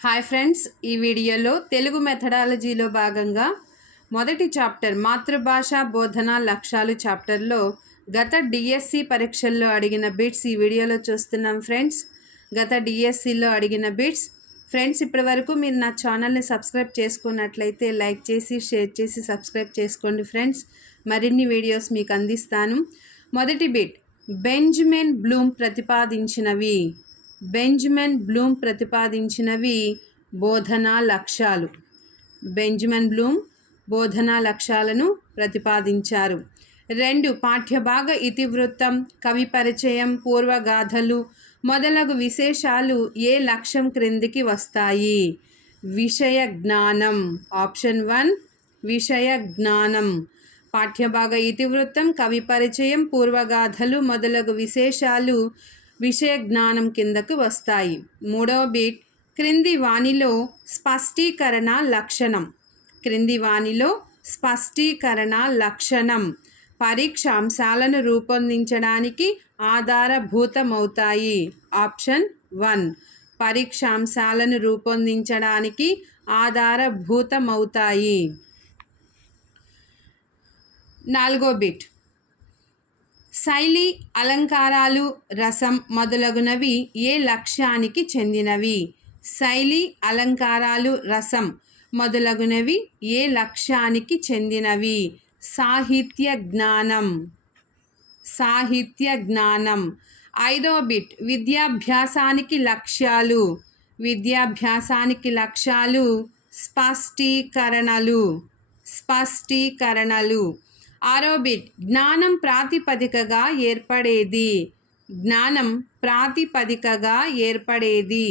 Hi friends, ఈ వీడియోలో తెలుగు మెథడాలజీలో భాగంగా మొదటి చాప్టర్ మాతృభాష బోధన లక్ష్యాలు చాప్టర్లో గత డిఎస్సి పరీక్షల్లో అడిగిన బిట్స్ ఈ వీడియోలో చూస్తున్నాం ఫ్రెండ్స్. గత డిఎస్సిలో అడిగిన బిట్స్ ఫ్రెండ్స్, ఇప్పటి వరకు మీరు నా ఛానల్ని సబ్స్క్రైబ్ చేసుకున్నట్లయితే లైక్ చేసి షేర్ చేసి సబ్స్క్రైబ్ చేసుకోండి ఫ్రెండ్స్. మరిన్ని వీడియోస్ మీకు అందిస్తాను. మొదటి బిట్, బెంజమిన్ బ్లూమ్ ప్రతిపాదించినవి. బెంజమిన్ బ్లూమ్ ప్రతిపాదించినవి బోధనా లక్ష్యాలు. బెంజమిన్ బ్లూమ్ బోధనా లక్ష్యాలను ప్రతిపాదించారు. 2. పాఠ్యభాగ ఇతివృత్తం, కవి పరిచయం, పూర్వగాథలు మొదలగు విశేషాలు ఏ లక్ష్యం క్రిందికి వస్తాయి? విషయ జ్ఞానం. ఆప్షన్ 1 విషయ జ్ఞానం. పాఠ్యభాగ ఇతివృత్తం, కవి పరిచయం, పూర్వగాథలు మొదలగు విశేషాలు విషయ జ్ఞానం కిందకు వస్తాయి. 3వ బిట్, క్రింది వానిలో స్పష్టీకరణ లక్షణం. క్రింది వానిలో స్పష్టీకరణ లక్షణం పరీక్ష అంశాలను రూపొందించడానికి ఆధారభూతమవుతాయి. ఆప్షన్ 1 పరీక్ష అంశాలను రూపొందించడానికి ఆధారభూతమవుతాయి. 4వ బిట్, శైలి, అలంకారాలు, రసం మొదలగునవి ఏ లక్ష్యానికి చెందినవి? శైలి, అలంకారాలు, రసం మొదలగునవి ఏ లక్ష్యానికి చెందినవి? సాహిత్య జ్ఞానం. సాహిత్య జ్ఞానం. 5వ బిట్, విద్యాభ్యాసానికి లక్ష్యాలు. విద్యాభ్యాసానికి లక్ష్యాలు స్పష్టీకరణలు. స్పష్టీకరణలు. 6వ బిట్, జ్ఞానం ప్రాతిపదికగా ఏర్పడేది. జ్ఞానం ప్రాతిపదికగా ఏర్పడేది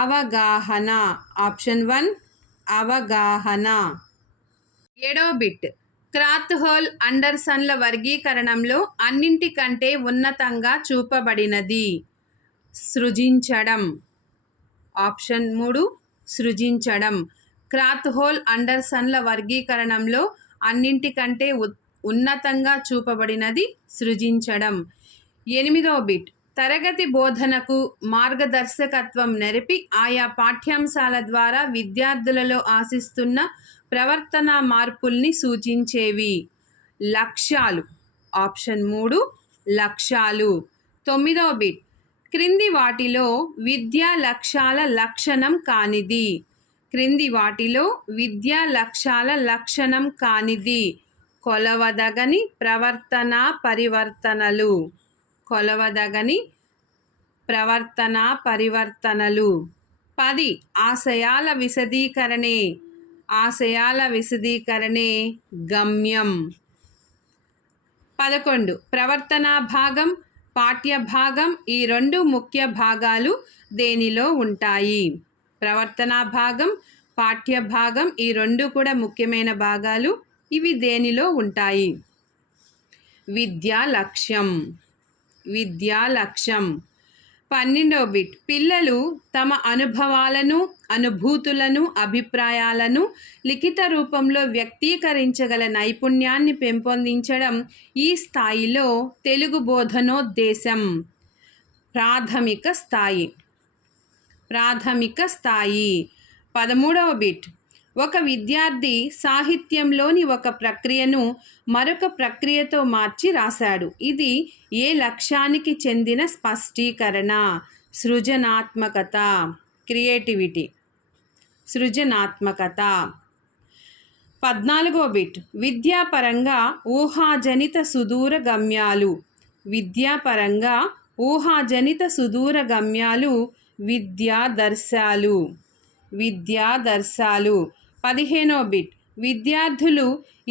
అవగాహన. ఆప్షన్ 1 అవగాహన. 7వ బిట్, క్రాత్హోల్ అండర్సన్ల వర్గీకరణంలో అన్నింటికంటే ఉన్నతంగా చూపబడినది సృజించడం. ఆప్షన్ 3 సృజించడం. క్రాత్హోల్ అండర్సన్ల వర్గీకరణంలో అన్నింటికంటే ఉన్నతంగా చూపబడినది సృజించడం. 8వ బిట్, తరగతి బోధనకు మార్గదర్శకత్వం నెరిపి ఆయా పాఠ్యాంశాల ద్వారా విద్యార్థులలో ఆశిస్తున్న ప్రవర్తనా మార్పుల్ని సూచించేవి లక్ష్యాలు. ఆప్షన్ 3 లక్ష్యాలు. 9వ బిట్, క్రింది వాటిలో విద్యా లక్ష్యాల లక్షణం కానిది. క్రింది వాటిలో విద్యా లక్ష్యాల లక్షణం కానిది కొలవదగని ప్రవర్తనా పరివర్తనలు. కొలవదగని ప్రవర్తనా పరివర్తనలు. 10. ఆశయాల విశదీకరణే. ఆశయాల విశదీకరణే గమ్యం. 11. ప్రవర్తనా భాగం, పాఠ్య భాగం ఈ రెండు ముఖ్య భాగాలు దేనిలో ఉంటాయి? ప్రవర్తనా భాగం, పాఠ్య భాగం ఈ రెండు కూడా ముఖ్యమైన భాగాలు. ఇవి దేనిలో ఉంటాయి? విద్యా లక్ష్యం. విద్యా లక్ష్యం. 12వ బిట్, పిల్లలు తమ అనుభవాలను, అనుభూతులను, అభిప్రాయాలను లిఖిత రూపంలో వ్యక్తీకరించగల నైపుణ్యాన్ని పెంపొందించడం ఈ స్థాయిలో తెలుగు బోధనోద్దేశం. ప్రాథమిక స్థాయి. ప్రాథమిక స్థాయి. 13వ బిట్, ఒక విద్యార్థి సాహిత్యంలోని ఒక ప్రక్రియను మరొక ప్రక్రియతో మార్చి రాశాడు. ఇది ఏ లక్ష్యానికి చెందిన స్పష్టీకరణ? సృజనాత్మకత. క్రియేటివిటీ. సృజనాత్మకత. 14వ బిట్, విద్యాపరంగా ఊహాజనిత సుదూర గమ్యాలు. విద్యాపరంగా ఊహాజనిత సుదూర గమ్యాలు విద్యాదర్శాలు. విద్యాదర్శాలు. 15వ బిట్, విద్యార్థులు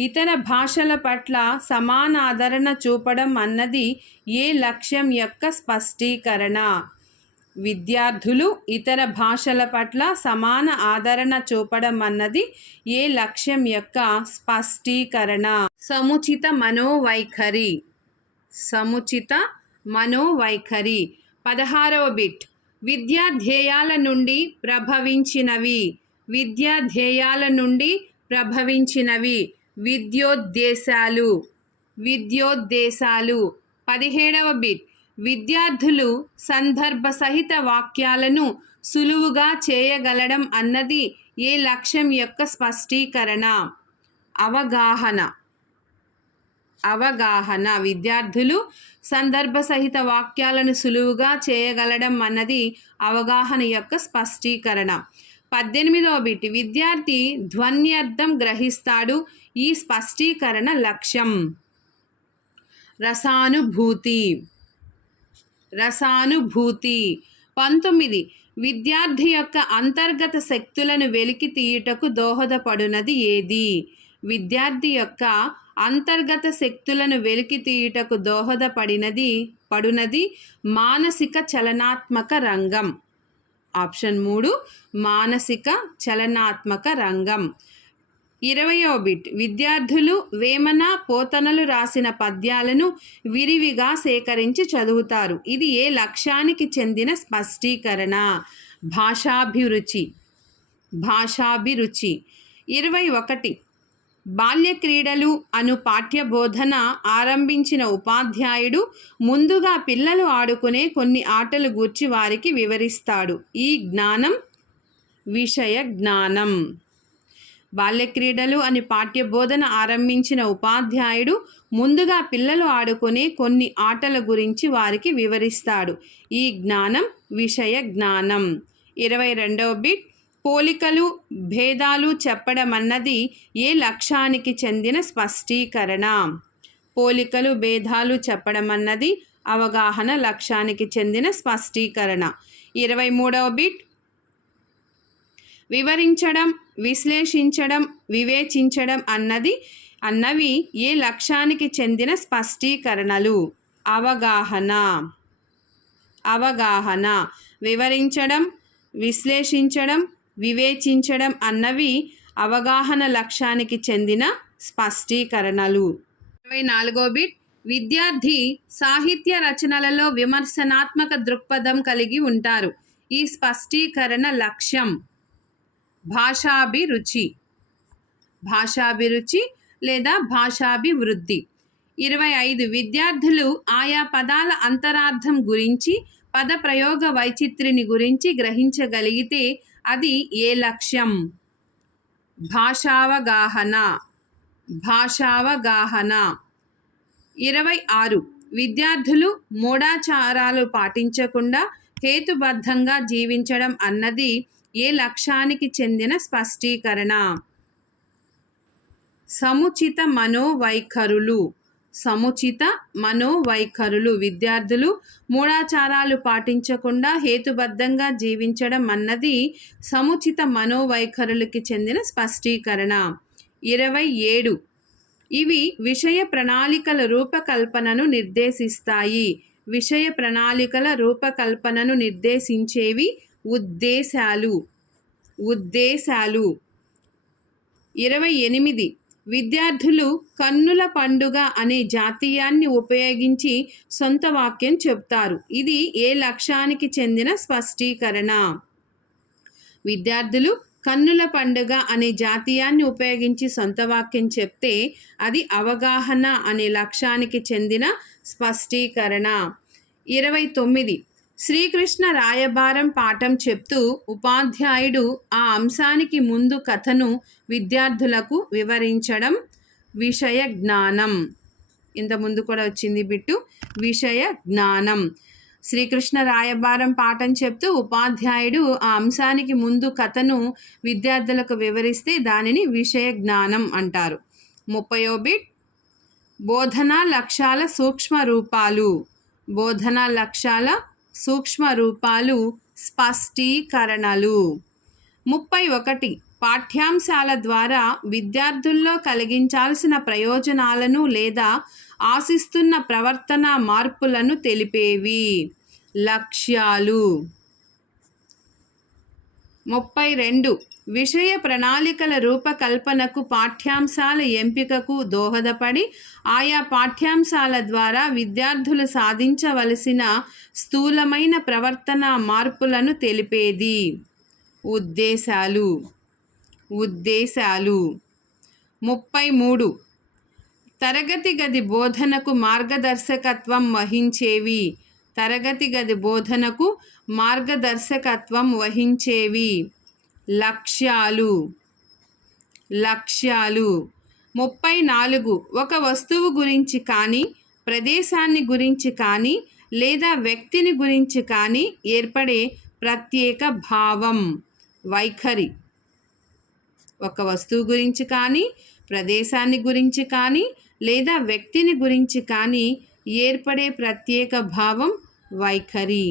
ఇతర భాషల పట్ల సమానాదరణ చూపడం అన్నది ఏ లక్ష్యం యొక్క స్పష్టీకరణ? విద్యార్థులు ఇతర భాషల పట్ల సమాన ఆదరణ చూపడం అన్నది ఏ లక్ష్యం యొక్క స్పష్టీకరణ? సముచిత మనోవైఖరి. సముచిత మనోవైఖరి. 16వ బిట్, విద్యా ధ్యేయాల నుండి ప్రభవించినవి. విద్యా ధ్యేయాల నుండి ప్రభవించినవి విద్యోద్దేశాలు. విద్యోద్దేశాలు. 17వ బిట్, విద్యార్థులు సందర్భ సహిత వాక్యాలను సులువుగా చేయగలడం అన్నది ఏ లక్ష్యం యొక్క స్పష్టీకరణ? అవగాహన. అవగాహన. విద్యార్థులు సందర్భ సహిత వాక్యాలను సులువుగా చేయగలడం అన్నది అవగాహన యొక్క స్పష్టీకరణ. 18వ బిట్. విద్యార్థి ధ్వన్యర్థం గ్రహిస్తాడు. ఈ స్పష్టీకరణ లక్ష్యం. రసానుభూతి. రసానుభూతి. 19. విద్యార్థి యొక్క అంతర్గత శక్తులను వెలికి తీయుటకు దోహదపడునది ఏది? విద్యార్థి యొక్క అంతర్గత శక్తులను వెలికి తీయుటకు పడునది మానసిక చలనాత్మక రంగం. ఆప్షన్ 3 మానసిక చలనాత్మక రంగం. 20వ బిట్. విద్యార్థులు వేమన పోతనలు రాసిన పద్యాలను విరివిగా సేకరించి చదువుతారు. ఇది ఏ లక్ష్యానికి చెందిన స్పష్టీకరణ? భాషాభిరుచి. భాషాభిరుచి. 21. బాల్య క్రీడలు అను పాఠ్యబోధన ఆరంభించిన ఉపాధ్యాయుడు ముందుగా పిల్లలు ఆడుకునే కొన్ని ఆటలు గూర్చి వారికి వివరిస్తాడు. ఈ జ్ఞానం విషయ జ్ఞానం. బాల్య క్రీడలు అని పాఠ్యబోధన ఆరంభించిన ఉపాధ్యాయుడు ముందుగా పిల్లలు ఆడుకునే కొన్ని ఆటల గురించి వారికి వివరిస్తాడు. ఈ జ్ఞానం విషయ జ్ఞానం. 22వ బిట్. పోలికలు భేదాలు చెప్పడం అన్నది ఏ లక్ష్యానికి చెందిన స్పష్టీకరణ? పోలికలు భేదాలు చెప్పడం అన్నది అవగాహన లక్ష్యానికి చెందిన స్పష్టీకరణ. 23వ బిట్. వివరించడం, విశ్లేషించడం, వివేచించడం అన్నవి ఏ లక్ష్యానికి చెందిన స్పష్టీకరణలు? అవగాహన. అవగాహన. వివరించడం, విశ్లేషించడం, వివేచించడం అన్నవి అవగాహన లక్ష్యానికి చెందిన స్పష్టీకరణలు. 24వ బిట్. విద్యార్థి సాహిత్య రచనలలో విమర్శనాత్మక దృక్పథం కలిగి ఉంటారు. ఈ స్పష్టీకరణ లక్ష్యం. భాషాభిరుచి. భాషాభిరుచి లేదా భాషాభివృద్ధి. 25. విద్యార్థులు ఆయా పదాల అంతరార్థం గురించి పద ప్రయోగ వైచిత్రిని గురించి గ్రహించగలిగితే అది ఏ లక్ష్యం? భాషావగాహన. భాషావగాహన. 26. విద్యార్థులు మూఢాచారాలు పాటించకుండా హేతుబద్ధంగా జీవించడం అన్నది ఏ లక్ష్యానికి చెందిన స్పష్టీకరణ? సముచిత మనోవైఖరులు. సముచిత మనోవైఖరులు. విద్యార్థులు మూఢాచారాలు పాటించకుండా హేతుబద్ధంగా జీవించడం అన్నది సముచిత మనోవైఖరులకి చెందిన స్పష్టీకరణ. 27. ఇవి విషయ ప్రణాళికల రూపకల్పనను నిర్దేశిస్తాయి. విషయ ప్రణాళికల రూపకల్పనను నిర్దేశించేవి ఉద్దేశాలు. ఉద్దేశాలు. 28. విద్యార్థులు కన్నుల పండుగ అనే జాతీయాన్ని ఉపయోగించి సొంత వాక్యం చెప్తారు. ఇది ఏ లక్ష్యానికి చెందిన స్పష్టీకరణ? విద్యార్థులు కన్నుల పండుగ అనే జాతీయాన్ని ఉపయోగించి సొంత వాక్యం చెప్తే అది అవగాహన అనే లక్ష్యానికి చెందిన స్పష్టీకరణ. 29. శ్రీకృష్ణ రాయబారం పాఠం చెప్తూ ఉపాధ్యాయుడు ఆ అంశానికి ముందు కథను విద్యార్థులకు వివరించడం విషయ జ్ఞానం. ఇంత ముందు కూడా వచ్చింది బిట్టు. విషయ జ్ఞానం. శ్రీకృష్ణ రాయబారం పాఠం చెప్తూ ఉపాధ్యాయుడు ఆ అంశానికి ముందు కథను విద్యార్థులకు వివరిస్తే దానిని విషయ జ్ఞానం అంటారు. 30వ బిట్. బోధనా లక్ష్యాల సూక్ష్మ రూపాలు. బోధనా లక్ష్యాల సూక్ష్మ రూపాలు స్పష్టీకరణలు. 31. పాఠ్యాంశాల ద్వారా విద్యార్థుల్లో కలిగించాల్సిన ప్రయోజనాలను లేదా ఆశిస్తున్న ప్రవర్తన మార్పులను తెలిపేవి. లక్ష్యాలు. 32. విషయ ప్రణాళికల రూపకల్పనకు పాఠ్యాంశాల ఎంపికకు దోహదపడి ఆయా పాఠ్యాంశాల ద్వారా విద్యార్థులు సాధించవలసిన స్థూలమైన ప్రవర్తన మార్పులను తెలిపేది. ఉద్దేశాలు. ఉద్దేశాలు. 33. తరగతి గది బోధనకు మార్గదర్శకత్వం వహించేవి. తరగతి గది బోధనకు మార్గదర్శకత్వం వహించేవి. లక్ష్యాలు. 34. ఒక వస్తువు గురించి కానీ, ప్రదేశాన్ని గురించి కానీ లేదా వ్యక్తిని గురించి కానీ ఏర్పడే ప్రత్యేక భావం. వైఖరి. ఒక వస్తువు గురించి కానీ, ప్రదేశాన్ని గురించి కానీ లేదా వ్యక్తిని గురించి కానీ ఏర్పడే ప్రత్యేక భావం వైఖరి.